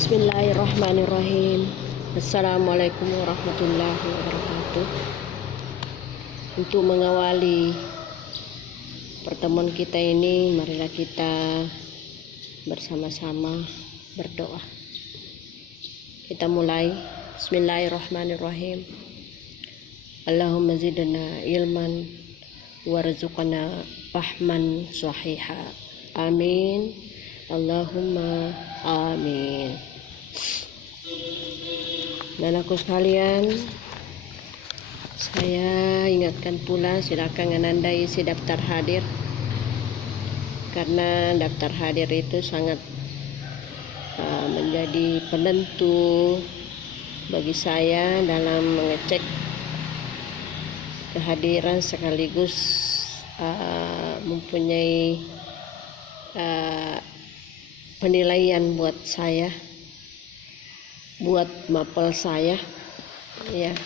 Bismillahirrahmanirrahim. Assalamualaikum warahmatullahi wabarakatuh. Untuk mengawali pertemuan kita ini, marilah kita bersama-sama berdoa. Kita mulai. Bismillahirrahmanirrahim. Allahumma zidna ilman warzuqna fahman sahiha. Amin. Allahumma amin. Anakku sekalian, saya ingatkan pula, silakan Ananda isi daftar hadir, karena daftar hadir itu sangat menjadi penentu bagi saya dalam mengecek kehadiran sekaligus mempunyai penilaian buat saya, buat mapel saya, ya.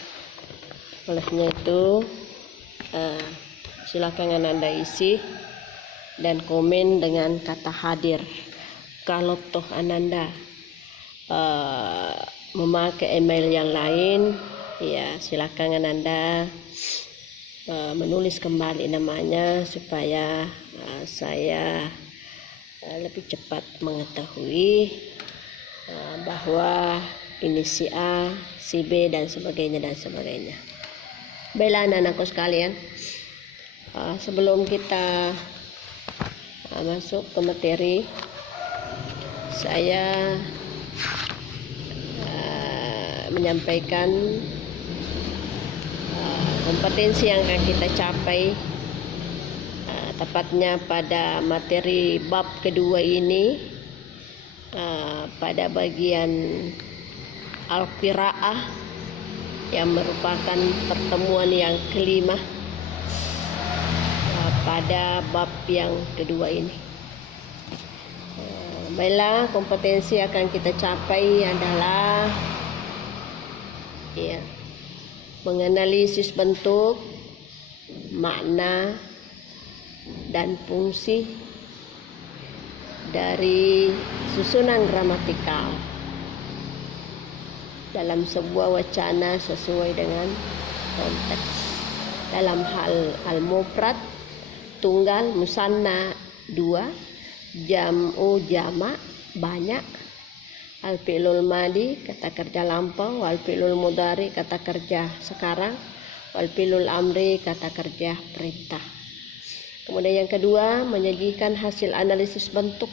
Olehnya itu silakan Ananda isi dan komen dengan kata hadir. Kalau toh Ananda memakai email yang lain, ya silakan Ananda menulis kembali namanya supaya saya lebih cepat mengetahui bahwa ini si A, si B dan sebagainya dan sebagainya. Baiklah anak-anakku sekalian, sebelum kita masuk ke materi, saya menyampaikan kompetensi yang akan kita capai, tepatnya pada materi bab kedua ini, pada bagian Al-Qiraah yang merupakan pertemuan yang kelima pada bab yang kedua ini. Baiklah, kompetensi akan kita capai adalah menganalisis bentuk, makna dan fungsi dari susunan gramatikal dalam sebuah wacana sesuai dengan konteks. Dalam hal al-mufrad, tunggal, musanna, dua, jam'u, jamak, banyak, al-fi'lul madi, kata kerja lampau, wal fi'lul mudhari, kata kerja sekarang, wal fi'lul amri, kata kerja perintah. Kemudian yang kedua, menyajikan hasil analisis bentuk,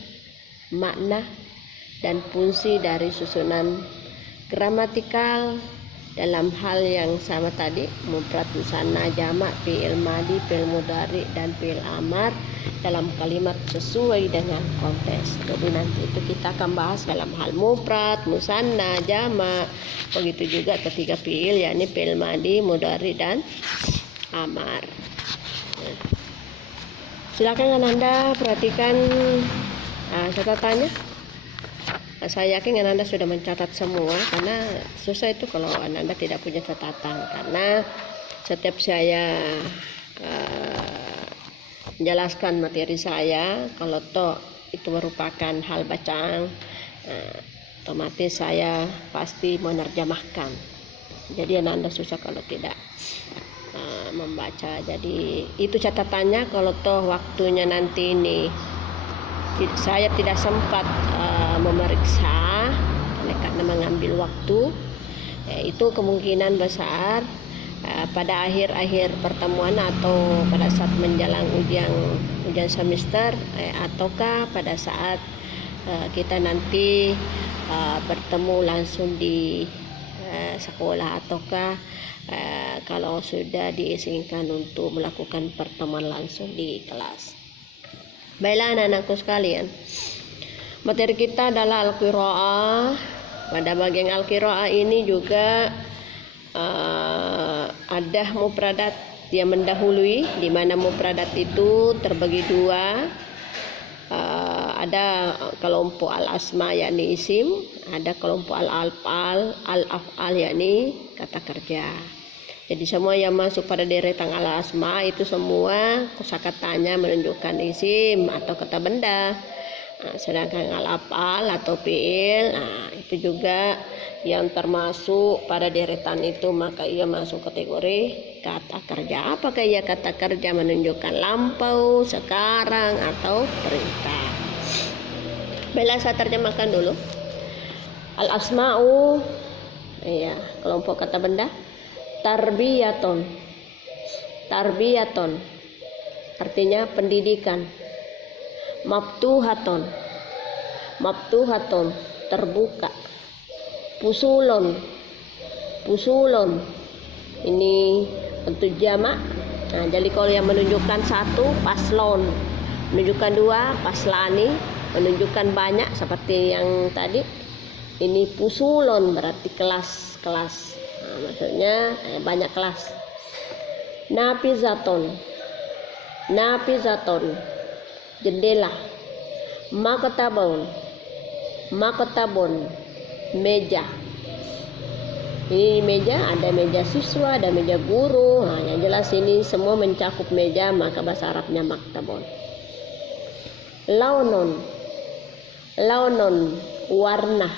makna, dan fungsi dari susunan gramatikal dalam hal yang sama tadi, mufrad, musanna, jamak, fi'il madi, fi'il mudhari, dan fi'il amar dalam kalimat sesuai dengan konteks. Jadi nanti itu kita akan bahas dalam hal mufrad, musanna, jamak, begitu juga ketiga fi'il, yakni fi'il madi, mudhari, dan amar. Silakan Ananda perhatikan catatannya. Saya yakin Ananda sudah mencatat semua, karena susah itu kalau Ananda tidak punya catatan, karena setiap saya menjelaskan materi saya, kalau toh itu merupakan hal bacaan, otomatis saya pasti menerjemahkan. Jadi Ananda susah kalau tidak membaca. Jadi itu catatannya, kalau toh waktunya nanti ini saya tidak sempat memeriksa karena mengambil waktu, itu kemungkinan besar pada akhir-akhir pertemuan atau pada saat menjelang ujian semester, ataukah pada saat kita nanti bertemu langsung di sekolah, ataukah kalau sudah diizinkan untuk melakukan pertemuan langsung di kelas. Baiklah anak-anakku sekalian, materi kita adalah Al-Qiraah. Pada bagian Al-Qiraah ini juga ada mufradat yang mendahului, di mana mufradat itu terbagi dua. Ada kelompok al-asma yakni isim, ada kelompok al-af'al yakni kata kerja. Jadi semua yang masuk pada deretan al-asma itu semua kosakatanya menunjukkan isim atau kata benda. Nah, sedangkan al-af'al atau fi'il, nah itu juga yang termasuk pada deretan itu, maka ia masuk kategori kata kerja. Apakah ia kata kerja menunjukkan lampau, sekarang, atau perintah? Baiklah, saya terjemahkan dulu. Al-asma'u, ya, kelompok kata benda. Tarbiyaton, tarbiyaton artinya pendidikan. Maftuhaton, maftuhaton terbuka. Pusulon, pusulon ini bentuk jamak. Nah, jadi kalau yang menunjukkan satu paslon, menunjukkan dua paslani, menunjukkan banyak seperti yang tadi. Ini pusulon berarti kelas-kelas. Nah, maksudnya banyak kelas. Nafizaton, nafizaton jendela. Maktabun, maktabun meja. Ini meja, ada meja siswa, ada meja guru. Nah, yang jelas ini semua mencakup meja, maka bahasa Arabnya maktabun. Launon, launon warna.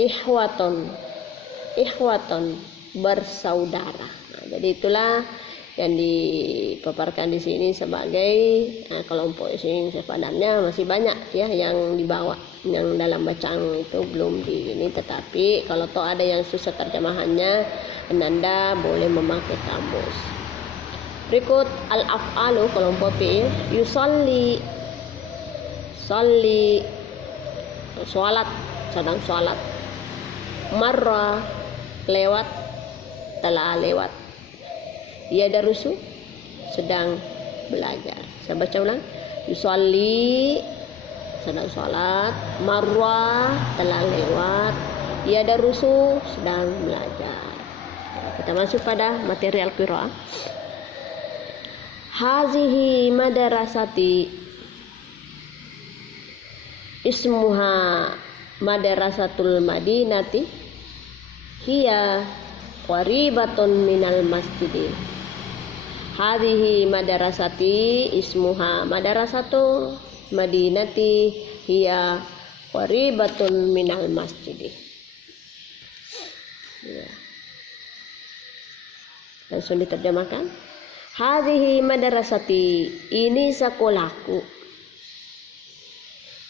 Ikhwaton, ikhwaton bersaudara. Nah, jadi itulah yang dipaparkan di sini sebagai kelompok sing sepadannya. Masih banyak ya yang dibawa, yang dalam bacaan itu belum di ini, tetapi kalau toh ada yang susah terjemahannya, Anda boleh memakai kamus. Berikut al-af'alu, kelompok fi'il. Yusolli, solli sholat, sedang sholat. Marra lewat, telah lewat. Yadarusu sedang belajar. Saya baca ulang. Yusolli sedang sholat. Marra telah lewat. Yadarusu sedang belajar. Kita masuk pada material qiraah. Hazihi madrasati, ismuha madrasatul madinati, hiya qaribatun minal masjidi. Hadhihi madrasati ismuha madrasatul madinati, hiya qaribatun minal masjidi. Ya. Langsung diterjemahkan. Hadhihi madrasati, ini sekolahku.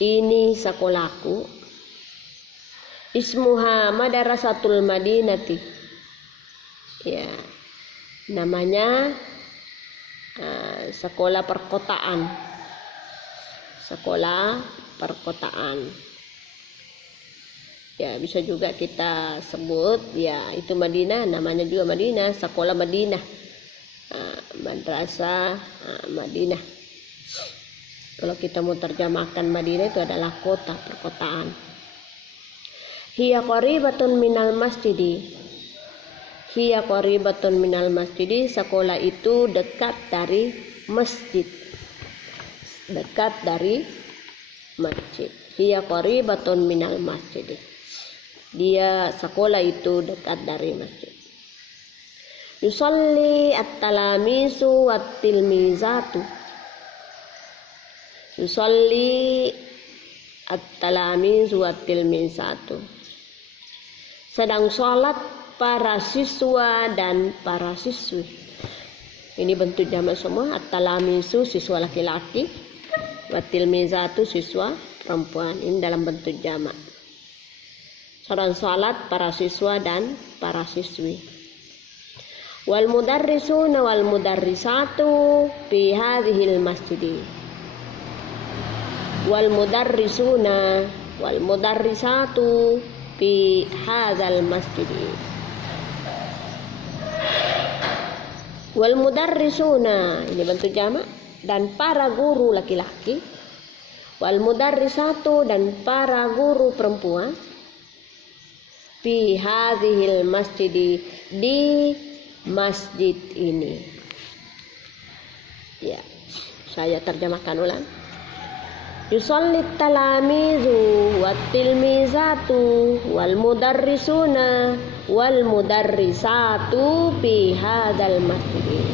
Ini sekolahku. Ismuha madrasatul madinati. Ya, namanya sekolah perkotaan. Sekolah perkotaan. Ya, bisa juga kita sebut ya itu Madinah, namanya juga Madinah, sekolah Madinah. Madrasah Madinah. Kalau kita mau terjemahkan Madinah itu adalah kota, perkotaan. Hiya qaribatun minal masjidi. Hiya qaribatun minal masjidi, sekolah itu dekat dari masjid. Dekat dari masjid. Hiya qaribatun minal masjidi. Dia sekolah itu dekat dari masjid. Yusalli at-talamisu wat-tilmizatu. Yusalli at-talamisu wat-tilmizatu. Sedang sholat para siswa dan para siswi. Ini bentuk jamak semua. At-talamisu siswa laki-laki, wat-tilmizatu siswa perempuan. Ini dalam bentuk jamak. Sedang sholat para siswa dan para siswi. Wal mudarrisuna wal mudarrisatu fi hadhil masjidi. Wal mudarrisuna wal mudarrisatu fi hadzal masjidi. Wal mudarrisuna, ini bentuk jamak, dan para guru laki-laki. Wal mudarrisatu, dan para guru perempuan. Fi hadzal masjidi, di masjid ini. Ya, saya terjemahkan ulang. Yusalli talamizu wat tilmizatu wal mudarrisuna wal mudarrisatu fi hadzal masjid.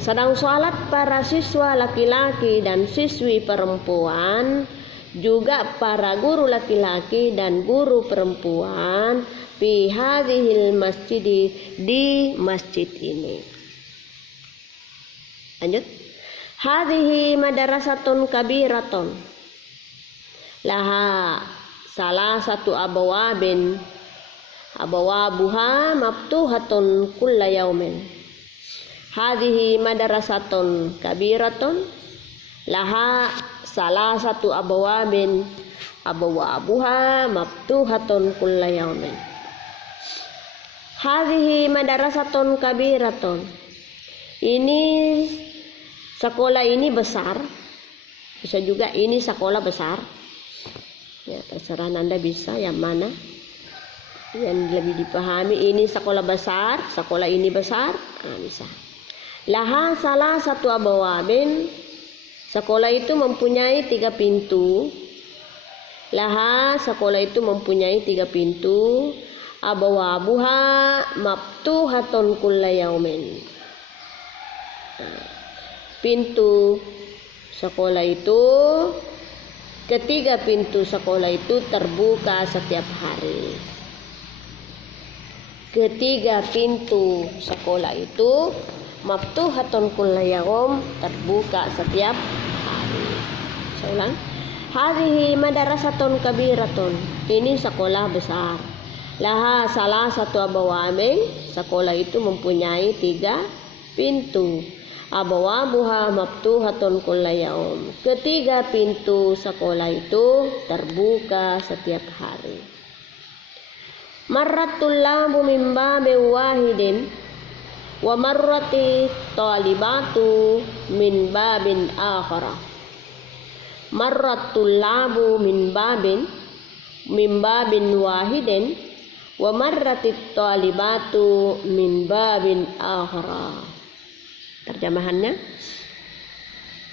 Sedang sholat para siswa laki-laki dan siswi perempuan, juga para guru laki-laki dan guru perempuan, fi hadhil masjid, di masjid ini. Lanjut. Hadhihi madrasatun kabiratun, laha salah satu abawabuha maftuhatun kulla yaumin. Hadhihi madrasatun kabiratun, laha salah satu abawabuha maftuhatun kulla yaumin. Hadhihi madrasatun kabiratun, ini sekolah ini besar. Bisa juga ini sekolah besar. Ya, terserah Anda bisa yang mana yang lebih dipahami. Ini sekolah besar, sekolah ini besar, bisa. Laha salah satu abawabin, sekolah itu mempunyai 3 pintu. Laha sekolah itu mempunyai 3 pintu. Abawabuha maftuhatun kulla yaumin. Pintu sekolah itu, ketiga pintu sekolah itu terbuka setiap hari. Ketiga pintu sekolah itu maftuhatun kulla yaum, terbuka setiap hari. Saya ulang. Hadhihi madrasatun kabiratun, ini sekolah besar. Laha salah satu abawabin, sekolah itu mempunyai 3 pintu. Abawabuha maftuhatun kulla yaum, ketiga pintu sekolah itu terbuka setiap hari. Marratul labu min babin wahidin wa marrati talibatu min babin akhara. Marratul labu min babin wahidin wa marrati talibatu min babin akhara. Terjemahannya,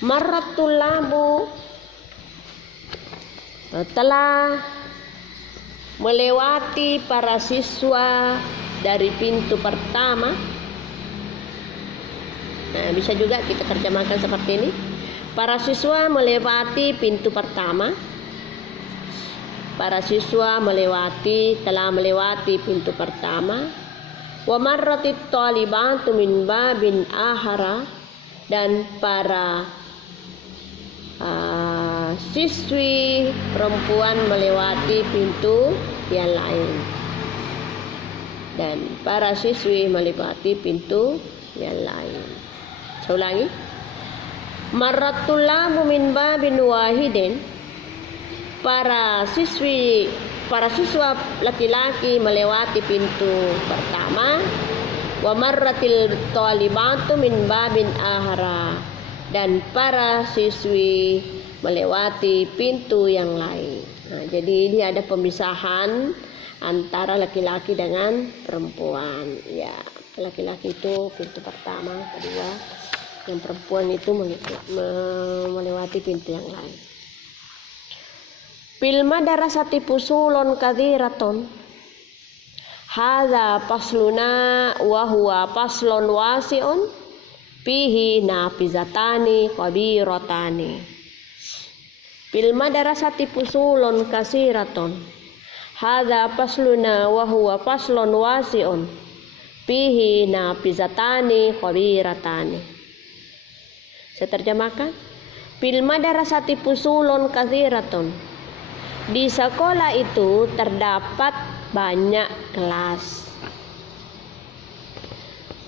marratul labu, telah melewati para siswa dari pintu pertama. Nah, bisa juga kita terjemahkan seperti ini. Para siswa melewati pintu pertama. Para siswa telah melewati pintu pertama. Wa marratit talibatu min babin akhara, dan para siswi perempuan melewati pintu yang lain. Dan para siswi melewati pintu yang lain. Saya ulangi. Marratul labu min babin wahidin, para siswa laki-laki melewati pintu pertama. Wa marratil talibatu min babin akhara, dan para siswi melewati pintu yang lain. Nah, jadi ini ada pemisahan antara laki-laki dengan perempuan. Ya, laki-laki itu pintu pertama, kedua, yang perempuan itu melewati pintu yang lain. Fil madrasati fusulun katsiratun, hadza fasluna wa huwa faslun wasi'un fihi nafizatani kabiratani. Fil madrasati fusulun katsiratun, hadza fasluna wa huwa faslun wasi'un fihi nafizatani kabiratani. Saya terjemahkan. Fil madrasati fusulun katsiratun, di sekolah itu terdapat banyak kelas.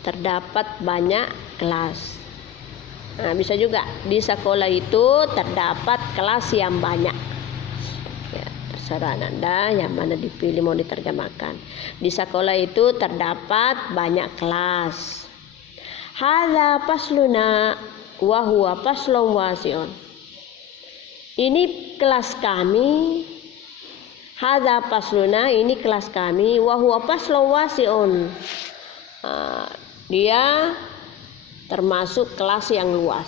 Terdapat banyak kelas. Nah, bisa juga di sekolah itu terdapat kelas yang banyak. Ya, terserah Anda yang mana dipilih mau diterjemahkan. Di sekolah itu terdapat banyak kelas. Hadza fasluna wa huwa faslun wasi'un. Ini kelas kami. Hadza fasluna, ini kelas kami. Wa huwa faslun wasi'un. Dia termasuk kelas yang luas.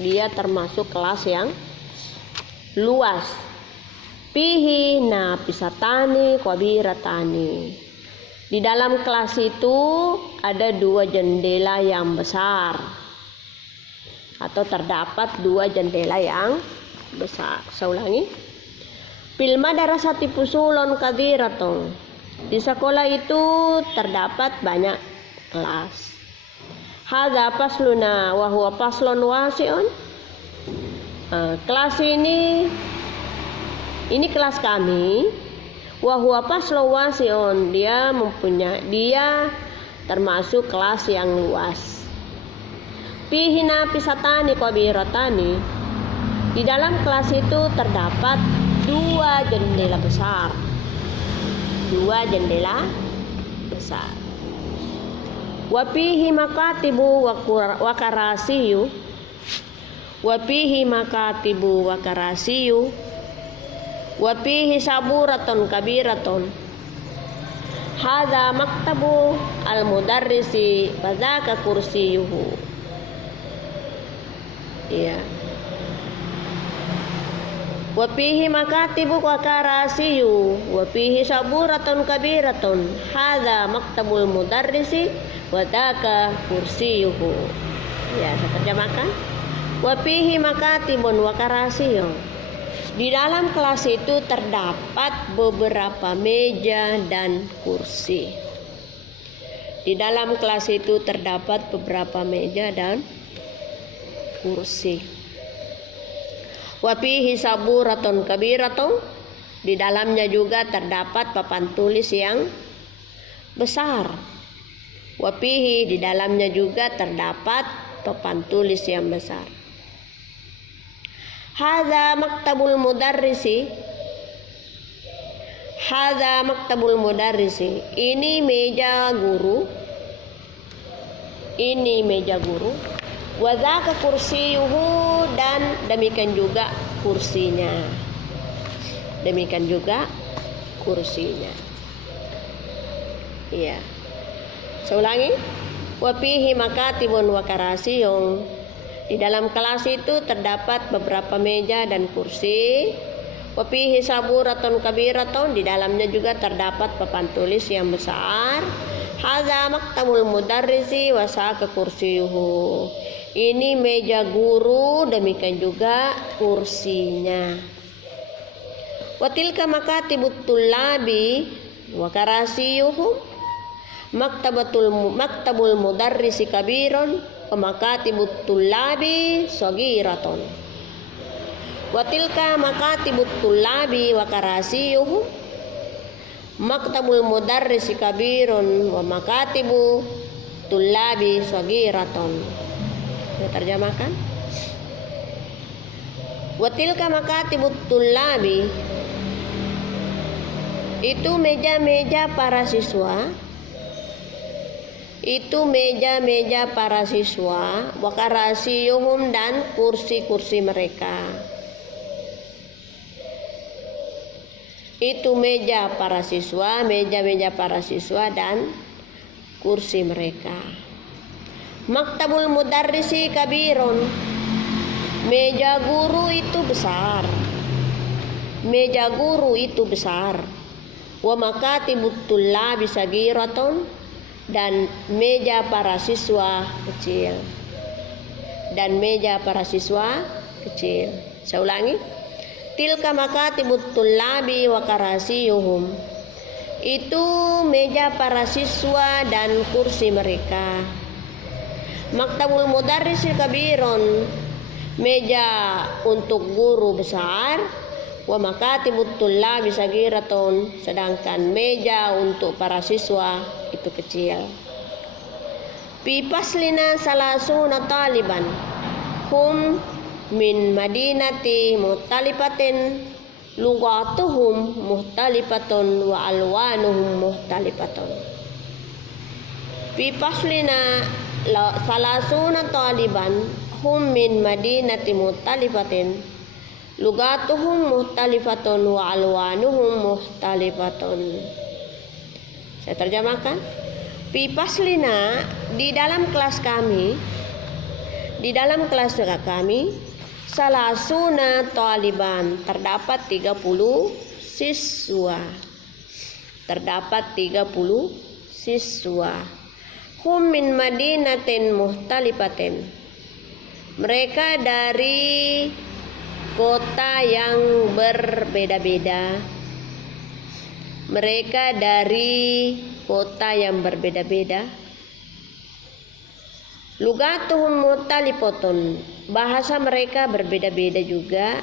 Dia termasuk kelas yang luas. Fihi nafisatani kabiratani. Di dalam kelas itu ada 2 jendela yang besar, atau terdapat 2 jendela yang besar. Saya ulangi. Fil madrasati fusulun katsiratun. Di sekolah itu terdapat banyak kelas. Hadza fasluna wa huwa faslun wasi'un. Kelas ini kelas kami. Wa huwa faslun wasi'un. Dia termasuk kelas yang luas. Fihi nafisatani kabiratani. Di dalam kelas itu terdapat 2 jendela besar. 2 jendela besar. Wa fihi makatibu wa karasiyu. Wa fihi makatibu wa karasiyu. Wa fihi saburatun kabiratun. Hadza maktabu al-mudarrisi wa dzaka kursiyuhu. Iya. Wa fihi makatibu wa karasiyu wa fihi saburatun kabiratun. Hadza maktabul mudarrisi wa dzaka kursiyuhu. Ya, saya terjemahkan. Wa fihi makatibun wa karasiyu. Di dalam kelas itu terdapat beberapa meja dan kursi. Di dalam kelas itu terdapat beberapa meja dan kursi. Wa fihi saburatun kabiratun. Di dalamnya juga terdapat papan tulis yang besar. Wa fihi, di dalamnya juga terdapat papan tulis yang besar. Hadza maktabul mudarrisi. Hadza maktabul mudarrisi. Ini meja guru. Ini meja guru. Wa dzaka kursiyuhu, dan demikian juga kursinya. Demikian juga kursinya. Iya. Saya ulangi. Wa fihi makatibun wa karasiyun. Di dalam kelas itu terdapat beberapa meja dan kursi. Wa fihi saburatun kabiratun. Di dalamnya juga terdapat papan tulis yang besar. Hadza maktabul mudarrisi wa saka kursiyuhu. Ini meja guru, demikian juga kursinya. Wa tilka makatibut tullabi wa karasiyuhum. Maktabul mudarrisi kabirun wa makatibut tullabi sagiratun. Wa tilka makatibut tullabi wa karasiyuhum. Maktabul mudarrisi kabirun wa makatibu tullabi sagiratun. Saya terjemahkan. Wa tilka makatibut tullabi. Itu meja-meja para siswa. Itu meja-meja para siswa. Wa karasiyuhum, dan kursi-kursi mereka. Itu meja para siswa, meja-meja para siswa, dan kursi mereka. Maktabul mudarrisi kabirun. Meja guru itu besar. Meja guru itu besar. Wa makatibut tullabi sagiratun, dan meja para siswa kecil. Dan meja para siswa kecil. Saya ulangi. Tilka makatibut tullabi wa karasiyuhum. Itu meja para siswa dan kursi mereka. Maktabul mudarrisi kabirun. Meja untuk guru besar. Wa makatibut tullabi sagiratun. Sedangkan meja untuk para siswa itu kecil. Fi faslina salasuna taliban. Hum min madinati muhtalifatin, lugatuhum muhtalifatun wa alwanuhum muhtalifatun. Fi faslina salasuna taliban. Hum min madinati muhtalifatin, lugatuhum muhtalifatun wa alwanuhum muhtalifatun. Saya terjemahkan. Fi faslina, di dalam kelas kami. Di dalam kelas kami, salasuna taliban, terdapat 30 siswa. Terdapat 30 siswa. Hum min madinatin muhtalifatin. Mereka dari kota yang berbeda-beda. Mereka dari kota yang berbeda-beda. Lugatuhum muhtalifatun. Bahasa mereka berbeda-beda juga.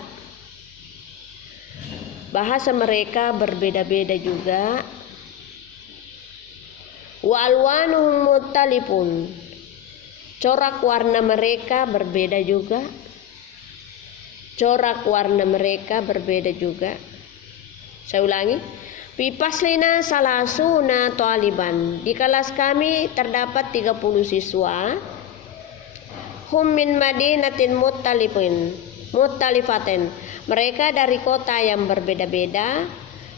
Bahasa mereka berbeda-beda juga. Wa alwanuhum mukhtalifun. Corak warna mereka berbeda juga. Corak warna mereka berbeda juga. Saya ulangi. Fi faslina salasuna taliban. Di kelas kami terdapat 30 siswa. Hum min madinatin muttalifatin. Mereka dari kota yang berbeda-beda.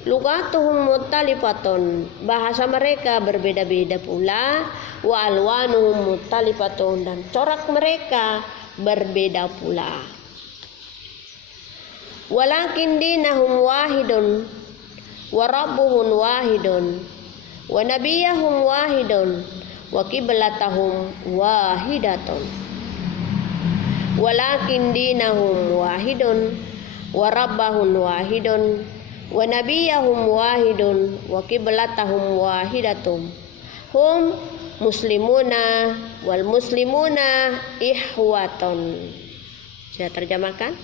Lugatuhum muttalifatun. Bahasa mereka berbeda-beda pula. Wa alwanuhum muttalifatun. Dan corak mereka berbeda pula. Walakin dinahum wahidun. Wa rabbuhum wahidun. Wa nabiyahum wahidun. Wa qiblatahum wahidatun. Walakin dinahum wahidun. Wa rabbahum wahidun. Wa nabiyahum wahidun. Wa qiblatahum wahidatun. Hum muslimuna wal muslimuna ihwatun. Saya terjemahkan.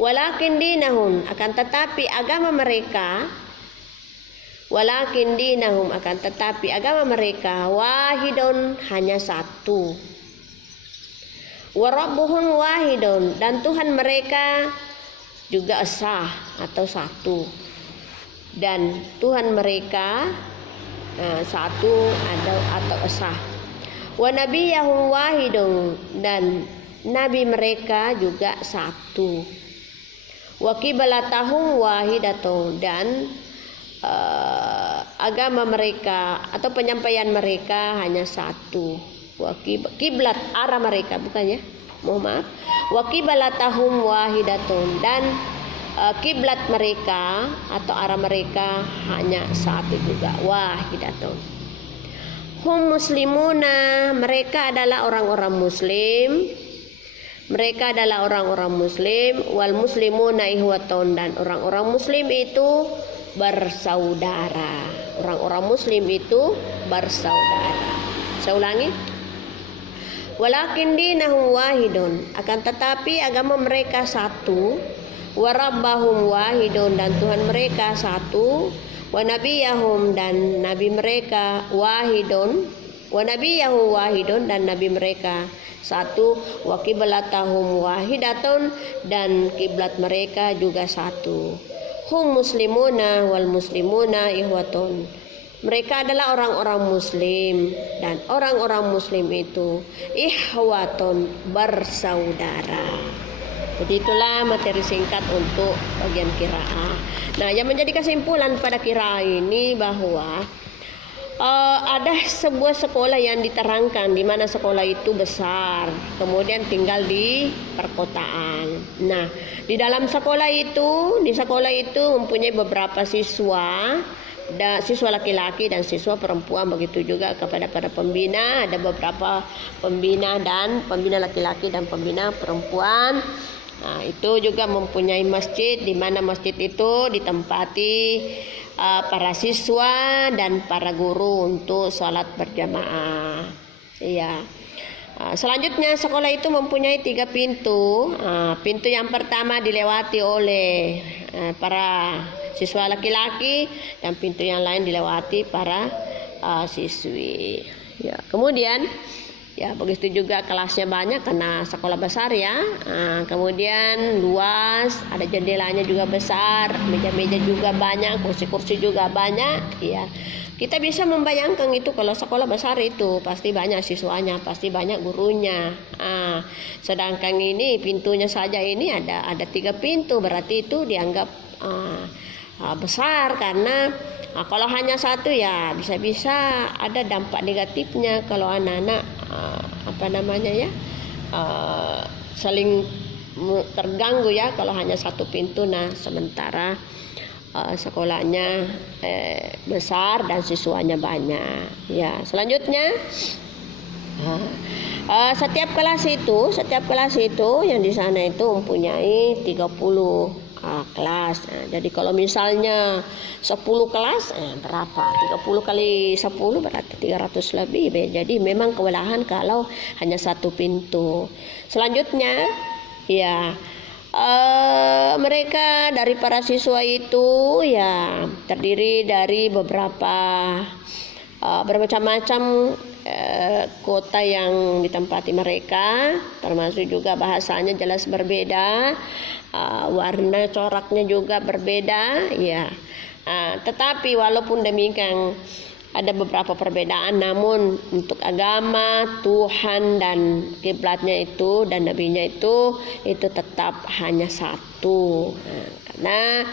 Walakin dinahum, akan tetapi agama mereka. Walakin dinahum, akan tetapi agama mereka. Wahidun, hanya satu. Wa rabbuhum wahidun, dan Tuhan mereka juga esa atau satu. Dan Tuhan mereka satu atau esa. Wa nabiyahum wahidun, dan nabi mereka juga satu. Wa qiblatahum wahidatun, dan agama mereka atau penyampaian mereka hanya satu. Wa kiblat arah mereka, bukan ya? Mohon maaf. Wa qiblatahum wahidatun, dan kiblat mereka atau arah mereka hanya satu juga, wahidatun. Hum muslimuna, mereka adalah orang-orang muslim. Mereka adalah orang-orang muslim. Wal muslimuna ihwatun, dan orang-orang muslim itu bersaudara. Orang-orang muslim itu bersaudara. Saya ulangi. Walakin dinahum wahidun, akan tetapi agama mereka satu. Wa rabbahum wahidun, dan Tuhan mereka satu. Wa nabiyahum, dan nabi mereka wahidun. Wa nabiyahu wahidun, dan nabi mereka satu. Wa qiblatahum wahidatun, dan kiblat mereka juga satu. Hum muslimuna wal muslimuna ihwatun. Mereka adalah orang-orang muslim, dan orang-orang muslim itu ihwatun, bersaudara. Jadi itulah materi singkat untuk bagian qiraah. Nah, yang menjadi kesimpulan pada qiraah ini bahwa ada sebuah sekolah yang diterangkan, di mana sekolah itu besar, kemudian tinggal di perkotaan. Nah, di dalam sekolah itu mempunyai beberapa siswa, siswa laki-laki dan siswa perempuan, begitu juga kepada para pembina. Ada beberapa pembina laki-laki dan pembina perempuan. Nah, itu juga mempunyai masjid, di mana masjid itu ditempati para siswa dan para guru untuk sholat berjamaah. Iya. Selanjutnya sekolah itu mempunyai 3 pintu. Pintu yang pertama dilewati oleh para siswa laki-laki, dan pintu yang lain dilewati para siswi. Ya, kemudian ya begitu juga kelasnya banyak karena sekolah besar ya. Kemudian luas, ada jendelanya juga besar, meja-meja juga banyak, kursi-kursi juga banyak. Ya, kita bisa membayangkan itu kalau sekolah besar itu pasti banyak siswanya, pasti banyak gurunya. Sedangkan ini pintunya saja ini ada 3 pintu, berarti itu dianggap besar karena kalau hanya satu ya bisa-bisa ada dampak negatifnya kalau anak-anak saling terganggu ya kalau hanya satu pintu. Nah, sementara sekolahnya besar dan siswanya banyak. Ya, selanjutnya setiap kelas itu yang di sana itu mempunyai 30 kelas. Jadi kalau misalnya 10 kelas berapa? 30 kali 10 berarti 300 lebih. Jadi memang kewalahan kalau hanya satu pintu. Selanjutnya ya mereka dari para siswa itu ya terdiri dari bermacam-macam kota yang ditempati mereka, termasuk juga bahasanya jelas berbeda, warna coraknya juga berbeda ya. Tetapi walaupun demikian ada beberapa perbedaan, namun untuk agama, Tuhan dan kiblatnya itu dan nabinya itu tetap hanya satu. Karena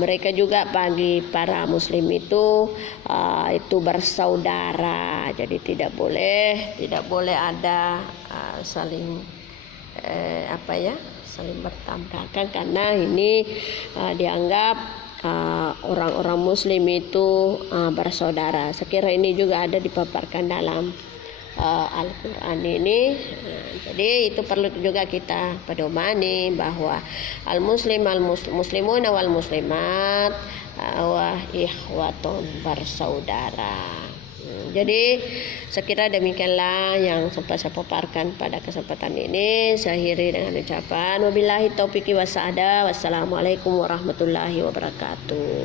mereka juga bagi para muslim itu bersaudara. Jadi tidak boleh ada saling saling bertabrakan, karena ini dianggap orang-orang muslim itu bersaudara. Sekira ini juga ada dipaparkan dalam Al-Quran ini. Jadi itu perlu juga kita pedomani bahwa muslimun wal muslimat wa ikhwatun, bersaudara. Jadi sekira demikianlah yang sempat saya paparkan pada kesempatan ini. Saya akhiri dengan ucapan wabillahi taufiq wa sa'ada. Wassalamualaikum warahmatullahi wabarakatuh.